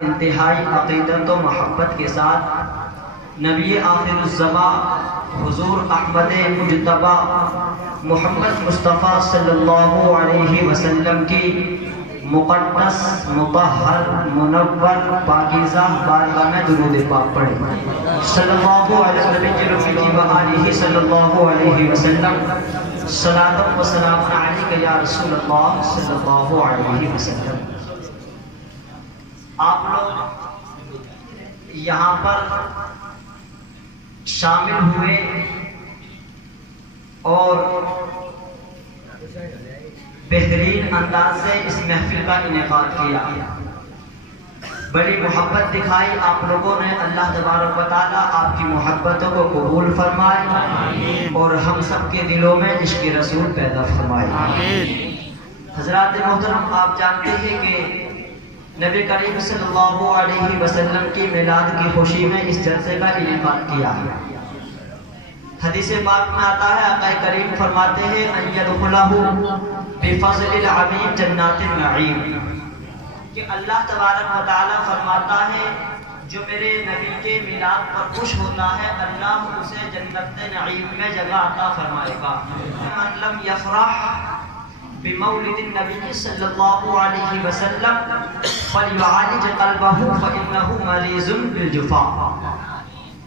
انتہائی عقیدت و محبت کے ساتھ نبی آخر الزمان حضور احمد مجتبی محمد مصطفیٰ صلی اللہ علیہ وسلم کی مقدس مطہر منور پاکیزہ بارگاہ میں درود پاک پڑھیں صلی اللہ علیہ وآلہ صلی اللہ علیہ وسلم صلاۃ و سلام علیک یا رسول اللہ صلی اللہ علیہ وسلم۔ آپ لوگ یہاں پر شامل ہوئے اور بہترین انداز سے اس محفل کا انعقاد کیا، بڑی محبت دکھائی آپ لوگوں نے۔ اللہ تبارک و تعالیٰ آپ کی محبتوں کو قبول فرمائے اور ہم سب کے دلوں میں عشق رسول پیدا فرمائے۔ حضرات محترم، آپ جانتے ہیں کہ نبی کریم صلی اللہ علیہ وسلم کی میلاد کی خوشی میں اس جلسے کا انعقاد کیا ہے۔ حدیث پاک میں آتا ہے، آقا کریم فرماتے ہیں ان یدخلہ بفضل العمیم جنات النعیم، کہ اللہ تبارک و تعالیٰ فرماتا ہے جو میرے نبی کے میلاد پر خوش ہوتا ہے اللہ اسے جنت نعیم میں جگہ عطا فرمائے گا۔ من لم یفرح بمولد النبی صلی اللہ علیہ وسلم فلیعالج قلبہ فإنہ مریض بالجفا،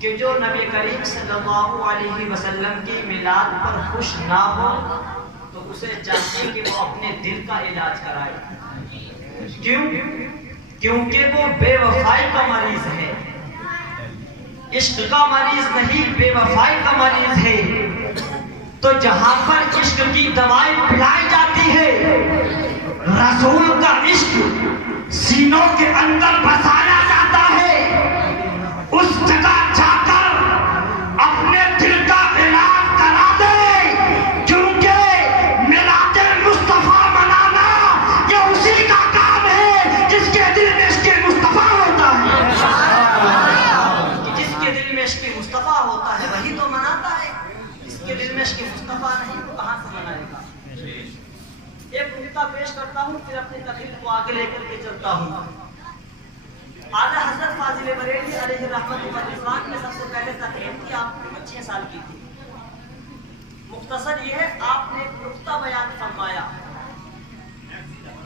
کہ جو نبی کریم صلی اللہ علیہ وسلم کی میلاد پر خوش نہ ہو تو اسے چاہیے کہ وہ اپنے دل کا علاج کرائے۔ کیوں؟ کیونکہ وہ بے وفائی کا مریض ہے، عشق کا مریض نہیں، بے وفائی کا مریض ہے۔ تو جہاں پر عشق کی دوائی پلائی جاتی ہے، رسول کا عشق سینوں کے اندر بسایا جاتا ہے، اس جگہ جا کر اپنے دل کا علاج کرا دے، کیونکہ میلاد مصطفیٰ منانا یہ اسی کا کام ہے جس کے دل میں عشق مصطفیٰ ہوتا ہے۔ جس کے دل میں عشق مصطفیٰ ہوتا ہے وہی تو مناتا ہے، جس کے دل میں عشق مصطفیٰ نہیں تو کہاں سے منائے گا۔ ایک نکتہ پیش کرتا ہوں پھر اپنی تقریر کو آگے لے کر کے چلتا ہوں۔ اعلیٰ حضرت فاضل بریلوی علیہ رحمت و رضوان نے سب سے پہلے تقریر کی، آپ کی عمر 6 سال کی تھی۔ مختصر یہ ہے، آپ نے ایک نکتہ بیان فرمایا،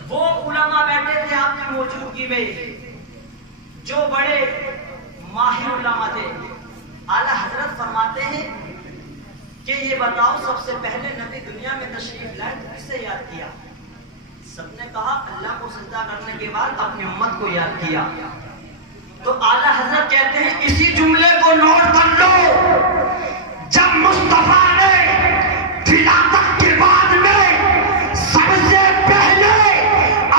وہ علماء بیٹھے تھے آپ کی موجودگی میں جو بڑے ماہر علماء تھے۔ اعلیٰ حضرت فرماتے ہیں کہ یہ بتاؤ سب سے پہلے نبی دنیا میں تشریف لائے تو کس سے یاد کیا؟ سب نے کہا اللہ کو سجدہ کرنے کے بعد اپنی امت کو یاد کیا۔ تو اعلیٰ حضرت کہتے ہیں اسی جملے کو نوٹ کر لو، جب مصطفیٰ نے ولادت کے بعد میں سب سے پہلے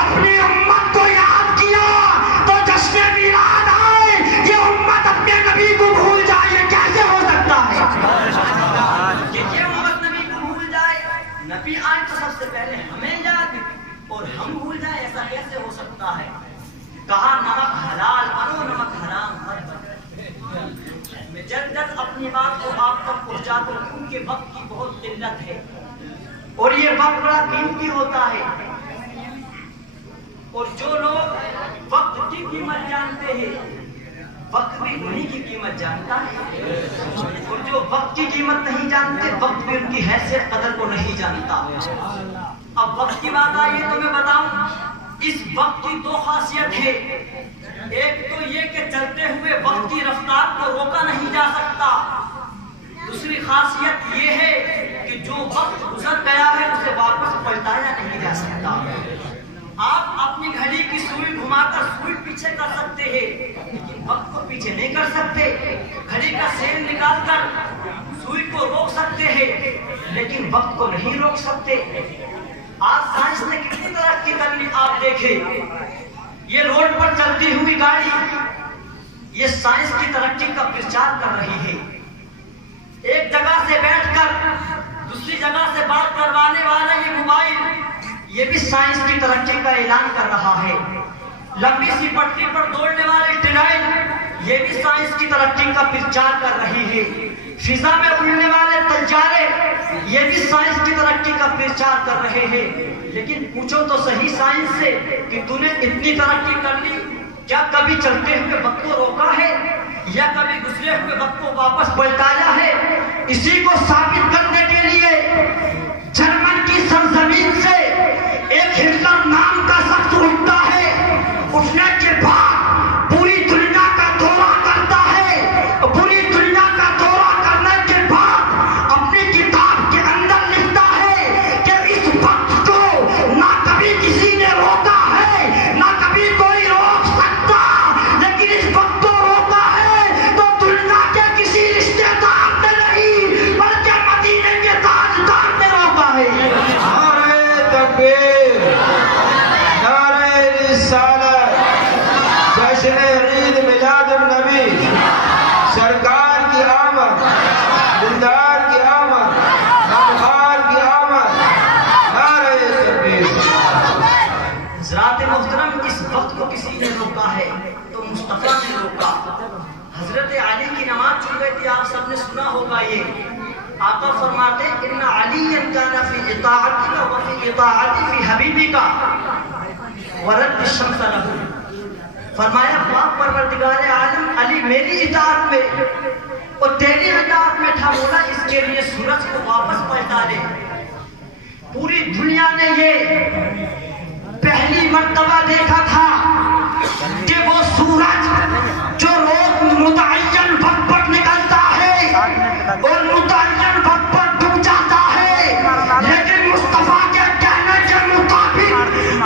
اپنی امت کو یاد کیا تو جشن میلاد آئے، یہ امت اپنے نبی کو بھول جائے، یہ کیسے ہو سکتا ہے؟ نبی آئے تو سب سے پہلے ہمیں یاد اور ہم بھول جائیں، ایسا کیسے ہو سکتا ہے؟ کہا نمک حلال بنو نمک حرام مت بنو۔ میں جلد اپنی بات کو آپ تک پہنچا دوں کیونکہ وقت کی بہت قلت ہے اور یہ وقت بڑا قیمتی ہوتا ہے، اور جو لوگ وقت کی قیمت جانتے ہیں وقت بھی انہی کی قیمت جانتا ہے، اور جو وقت کی قیمت نہیں جانتے وقت بھی ان کی حیثیت قدر کو نہیں جانتا۔ اب وقت کی بات آئی ہے تو میں بتاؤں، اس وقت کی دو خاصیت ہے، ایک تو یہ کہ چلتے ہوئے وقت کی رفتار کو روکا نہیں جا سکتا، دوسری خاصیت یہ ہے کہ جو وقت گزر گیا ہے اسے واپس پلٹایا نہیں جا سکتا۔ آپ اپنی گھڑی کی سوئی گھما کر سوئی پیچھے کر سکتے ہیں لیکن وقت کو پیچھے نہیں کر سکتے، گھڑی کا سین نکال کر سوئی کو روک سکتے ہیں لیکن وقت کو نہیں روک سکتے۔ آج سائنس نے کتنی ترقی کر لی، آپ دیکھیں یہ روڈ پر چلتی ہوئی گاڑی یہ سائنس کی ترقی کا پرچار کر رہی ہے۔ ایک جگہ سے بیٹھ کر دوسری جگہ سے بات کروانے والا یہ موبائل یہ بھی سائنس کی ترقی کا اعلان کر رہا ہے۔ لمبی سی پٹری پر دوڑنے والے ٹرین یہ بھی سائنس کی ترقی کا پرچار کر رہی ہے۔ فضا میں اڑنے والے طیارے یہ بھی سائنس کی ترقی کا پرچار کر رہے ہیں، لیکن پوچھو تو صحیح سائنس سے کہ تو نے اتنی ترقی کر لی کیا کبھی چلتے ہوئے وقت کو روکا ہے یا کبھی گزرے ہوئے وقت کو واپس پلٹایا ہے؟ اسی کو ثابت کرنے کے لیے جرمن کی سرزمین سے ایک ہٹلر نام کا شخص اٹھتا ہے، اٹھنے کے بعد پوری دنیا کا دورہ کرتا ہے، پوری دنیا کا دورہ کرنے کے بعد اپنی کتاب کے اندر لکھتا ہے کہ اس وقت کو نہ کبھی کسی نے روکا ہے نہ کبھی کوئی روک سکتا، لیکن اس وقت کو روکا ہے تو دنیا کے کسی رشتے دار نے نہیں بلکہ مدینے کے تاجدار نے روکا ہے۔ نعرہ تکبیر، نعرہ رسالت، جشن عید میلاد النبی، سرکار کی آمد، دلدار کی آمد، غمخوار کی آمد، نعرہ تکبیر۔ حضرات محترم، اس وقت کو کسی نے روکا ہے تو مصطفیٰ نے روکا۔ حضرت علی کی نماز چھوٹ گئی تھی، آپ سب نے سنا ہوگا یہ۔ آقا فرماتے ہیں ان علی کان فی اطاعتک وفی اطاعتی فی حبیبک ورد الشمس لہ۔ فرمایا پاک پروردگار عالم علی میری اطاعت میں اور تیری اطاعت میں تھا، مولا اس کے لیے سورج کو واپس پلٹا دے۔ پوری دنیا نے یہ پہلی مرتبہ دیکھا تھا کہ وہ سورج جو روز متعین وقت پر نکلتا ہے اور متعین وقت پر ڈوب جاتا ہے، لیکن مصطفیٰ کے کہنے کے مطابق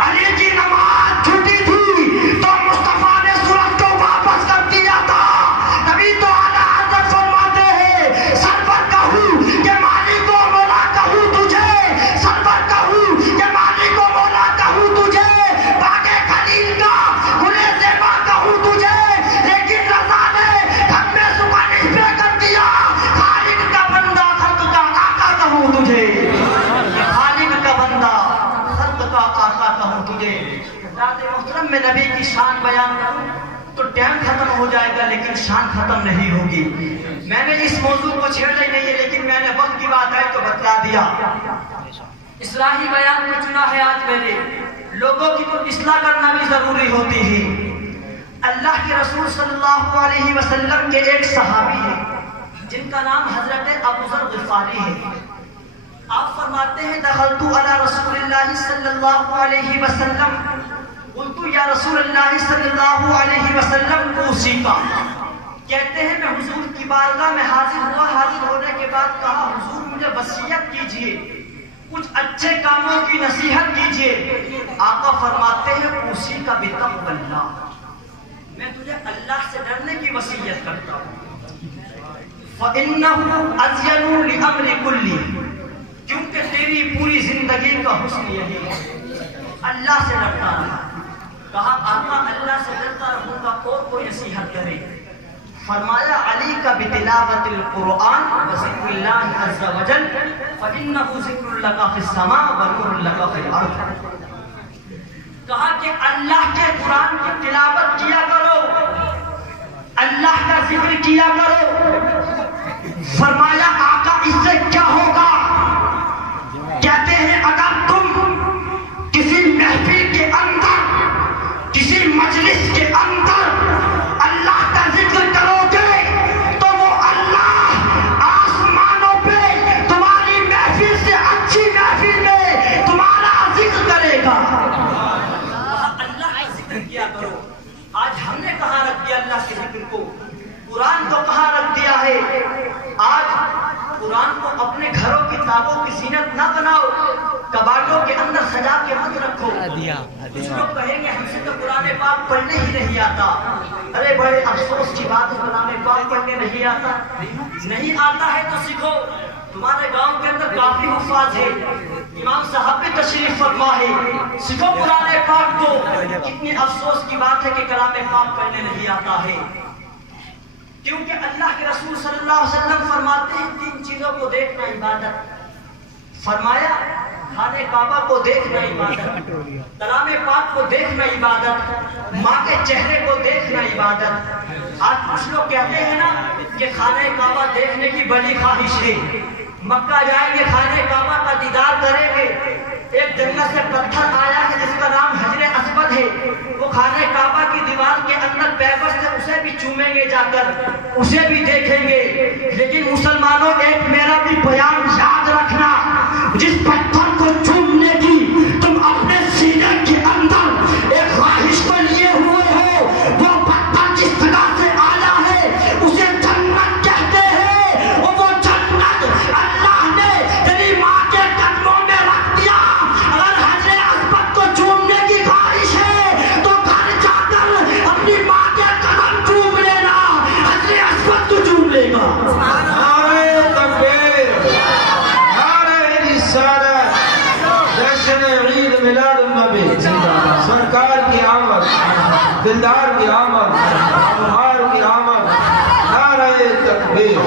علی کی نماز چھوٹی تھی تو مصطفیٰ نے سورج کو واپس کر دیا تھا۔ تبھی تو اعلیٰ حضرت فرماتے ہیں سرور کہوں کہ مالک و مولا کہوں تجھے، سرور کہوں کہ مالک و مولا کہوں تجھے، باغے خلیل کا گلے زیبا کہوں تجھے، لیکن رضا نے ہم میں سپارش پہ کر دیا، خالق کا بندہ خلق کا آقا کہوں تجھے، خالق کا بندہ خلق کا آقا کہوں تجھے۔ حضرات محترم، میں نبی کی شان بیان کروں تو ٹائم ختم ہو جائے گا لیکن شان ختم نہیں ہوگی۔ میں نے اس موضوع کو چھیڑا ہی نہیں ہے، لیکن میں نے وقت کی بات آئی تو بتلا دیا۔ اصلاحی بیان کو چنا ہے آج میں نے، لوگوں کی تو اصلاح کرنا بھی ضروری ہوتی ہے۔ اللہ کے رسول صلی اللہ علیہ وسلم کے ایک صحابی ہیں جن کا نام حضرت ابو ذر غفاری ہے۔ آپ فرماتے ہیں دخلت علی رسول اللہ صلی اللہ علیہ وسلم قلت یا رسول اللہ صلی اللہ علیہ وسلم اوصیکا، کہتے ہیں میں حضور کی بارگاہ میں حاضر ہوا، حاضر ہونے کے بعد کہا حضور مجھے وصیت کیجئے، کچھ اچھے کاموں کی نصیحت کیجئے۔ آقا فرماتے ہیں اوصیکا بتقوی اللہ، میں تجھے اللہ سے ڈرنے کی وصیت کرتا ہوں۔ فَإِنَّهُ أَزْيَنُ لِأَمْرِ كُلِّ، کیونکہ تیری پوری زندگی کا حسن یہی ہے اللہ سے ڈرتا رہا۔ کہا آقا اللہ سے ڈرتا رہوں گا اور کوئی نصیحت کرے؟ فرمایا علی کا بتلاوت القرآن وذکر اللہ عز وجل فإنہ ذکر لک فی السماء ونور لک فی الارض۔ کہا کہ اللہ کے قرآن کی تلاوت کیا کرو، اللہ کا ذکر کیا کرو۔ فرمایا آقا اس سے کیا ہوگا؟ کہتے ہیں اگر تم کسی محفل کے اندر کسی مجلس کے اندر اللہ کا ذکر کرو گے تو وہ اللہ آسمانوں پہ تمہاری محفل سے اچھی محفل میں تمہارا ذکر کرے گا۔ اللہ کا ذکر کیا کرو۔ آج ہم نے کہاں رکھ دیا اللہ کے ذکر کو؟ قرآن کو کہاں رکھ دیا ہے؟ آج قرآن کو اپنے گھروں کی کتابوں کی زینت نہ بناؤ، کباڑوں کے اندر سجا کے مت رکھو۔ کچھ لوگ کہیں گے ہم سے تو قرآن پاک پڑھنے ہی نہیں آتا۔ ارے بڑے افسوس کی بات ہے، قرآن پاک پڑھنے نہیں آتا؟ نہیں آتا ہے تو سیکھو۔ تمہارے گاؤں کے اندر کافی حفاظ ہے، امام صاحب بھی تشریف فرما ہے، سیکھو قرآن پاک کو۔ کتنی افسوس کی بات ہے کہ کلام پاک پڑھنے نہیں آتا ہے، کیونکہ اللہ کے رسول صلی اللہ علیہ وسلم فرماتے ہیں تین چیزوں کو دیکھنا عبادت۔ فرمایا خانہ کعبہ کو دیکھنا عبادت، کلام پاک کو دیکھنا عبادت، ماں کے چہرے کو دیکھنا عبادت۔ آج کچھ لوگ کہتے ہیں نا کہ خانہ کعبہ دیکھنے کی بڑی خواہش ہے، مکہ جائیں گے خانہ کعبہ کا دیدار کریں گے۔ ایک جنگل سے پتھر آیا ہے جس کا نام حجر اسود اسود ہے، وہ خانہ کعبہ کی دیوار کے اندر پیبر سے اسے بھی چومیں گے جا کر، اسے بھی دیکھیں گے. لیکن مسلمانوں ایک میرا بھی بیان یاد رکھنا، جس پتھر کو چومنے کی تم اپنے سینے کے اندر ایک خواہش کو لیے ہوئے ہو، وہ پتھر جس طرح سے آیا ہے اسے جنت کہتے ہیں. وہ جنت اللہ نے تیری ماں کے قدموں میں رکھ دیا. اگر حضرت اسود کو چومنے کی خواہش ہے تو گھر جا کر اپنی ماں کے قدم چوم لینا، حضرت اسود تو چوم لے گا. نعرہ تکبیر، نعرہ رسالت، جشن عید میلاد النبی، سرکار کی آمد، دلدار کی آمد، بہار کی آمد. نعرہ تکبیر.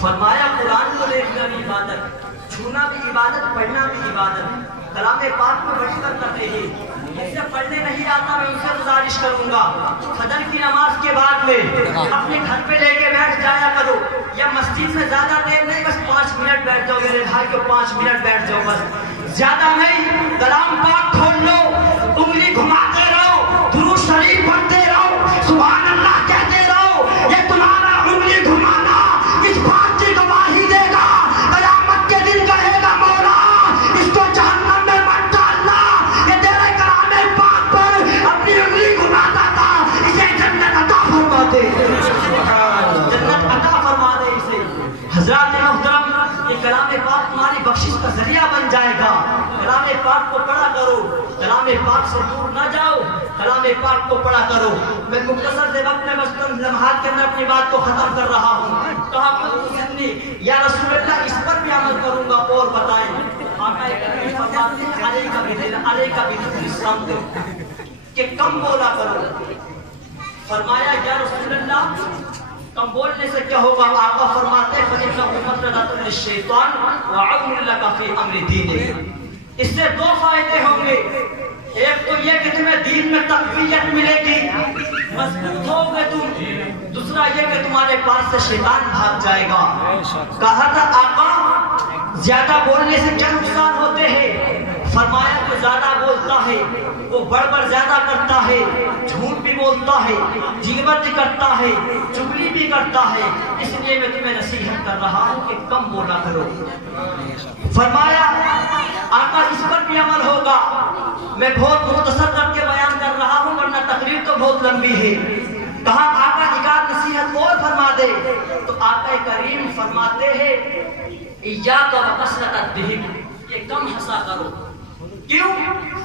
فرمایا قرآن کو دیکھنا بھی عبادت، چھونا بھی عبادت، پڑھنا بھی عبادت. کلام پاک میں بڑی برکت ہے. جسے پڑھنے نہیں آتا میں ان سے گزارش کروں گا فجر کی نماز کے بعد میں اپنے گھر پہ لے کے بیٹھ جایا کرو، یا مسجد میں زیادہ دیر نہیں، بس 5 منٹ بیٹھ جاؤ. میرے بھائی کو 5 منٹ بیٹھ جاؤ، بس زیادہ نہیں. کلام پاک کھول لو، انگلی گھماتے رہو، درود شریف پڑھتے رہو، سبحان اللہ کہتے رہو. یہ تمہارا انگلی گھمانا اس بات کی گواہی دے گا، قیامت کے دن کہے گا مولا اس کو جہنم میں مت ڈالنا، یہ تیرے کلام پاک پر اپنی انگلی گھماتا تھا، اسے جنت عطا فرما دے، جنت عطا فرما دے اسے. حضرات محترم، یہ کلام پاک تمہاری بخشش کا ذریعہ بن جائے گا. کلام پاک کو پڑھا کرو، کلام پاک سے دور نہ جاؤ، کلام پاک کو پڑھا کرو. میں مختصر سے وقت میں مستند لمحات کے اندر اپنی بات کو ختم کر رہا ہوں. کہا یا رسول اللہ اس پر بھی عمل کروں گا، اور بتائیں. آقا کریم فرماتے ہیں علیکہ بذکر الصمت، کہ کم بولا کرو. فرمایا یا رسول اللہ کم بولنے سے کیا ہوگا؟ آقا فرماتے ہیں فَإِنَّهُ مَطْرَدَةٌ لِلشَّيْطَانِ وَعَوْنٌ لَكَ فِي أَمْرِ دِينِكَ. اس سے 2 فائدے ہوں گے. ایک تو یہ کہ تمہیں دین میں تقویت ملے گی، مضبوط ہوگے تم. دوسرا یہ کہ تمہارے پاس سے شیطان بھاگ جائے گا. کہا تھا آقا زیادہ بولنے سے کیا نقصان ہوتے ہیں؟ فرمایا تو زیادہ بولتا ہے وہ بڑبڑ زیادہ کرتا ہے، جھوٹ بھی بولتا ہے، غیبت بھی کرتا ہے، چغلی بھی کرتا ہے. اس لیے میں تمہیں نصیحت کر رہا ہوں کہ کم بولا کرو. فرمایا آقا اس پر بھی عمل ہوگا. میں بہت مختصر کر کے بیان کر رہا ہوں ورنہ تقریر تو بہت لمبی ہے. کہا آقا ایک نصیحت اور فرما دے. تو آقا کریم فرماتے ہیں ایاک وکثرۃ الضحک، یہ کم ہنسا کرو. کیوں؟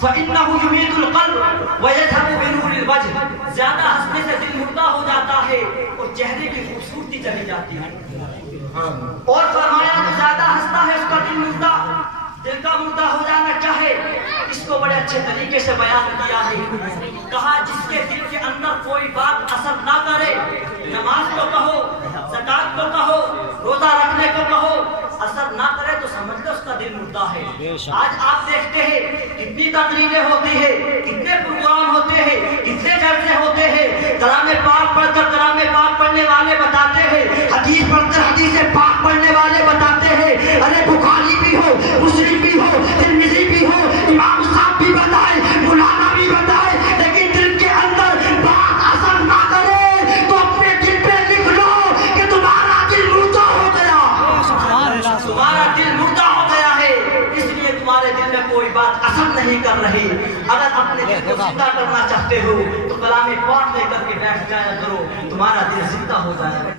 فَإِنَّهُ يُمِيتُ الْقَلْبَ وَيَذْهَبُ بِنُورِ الْوَجْهِ. زیادہ ہنسنے سے دل مردہ ہو جاتا ہے اور چہرے کی خوبصورتی چلی جاتی ہے. اور فرمایا جو زیادہ ہنستا ہے اس کا دل مردہ، دل کا مردہ ہو جانا چاہے. اس کو بڑے اچھے طریقے سے بیان کیا ہے. کہا جس کے دل کے اندر کوئی بات اثر نہ کرے، نماز کو کہو، زکات کو کہو، روزہ رکھنے کو کہو، اثر نہ کرے تو سمجھ لو اس کا دل مردہ ہے. آج آپ دیکھتے ہیں کتنی تقریریں ہوتی ہیں، کتنے پروگرام ہوتے ہیں، کتنے جلسے ہوتے ہیں. کلام پاک پڑھ کر کلام پاک پڑھنے والے بتاتے ہیں، حدیث پڑھ کر حدیث پاک پڑھنے والے بتاتے ہیں. ارے بخاری بھی ہو، مسلم بھی ہو، ترمذی بھی ہو، امام صاحب بھی بتائے، مولانا بھی بتائے، لیکن دل کے اندر بات اثر نہ کرے تو اپنے دل پہ لکھ لو کہ تمہارا دل مردہ ہو گیا، تمہارا دل مردہ ہو گیا ہے. اس لیے تمہارے دل میں کوئی بات اثر نہیں کر رہی. اگر اپنے دل کو زندہ کرنا چاہتے ہو تو کلام پاک لے کر کے بیٹھ جایا کرو، تمہارا دل زندہ ہو جائے گا.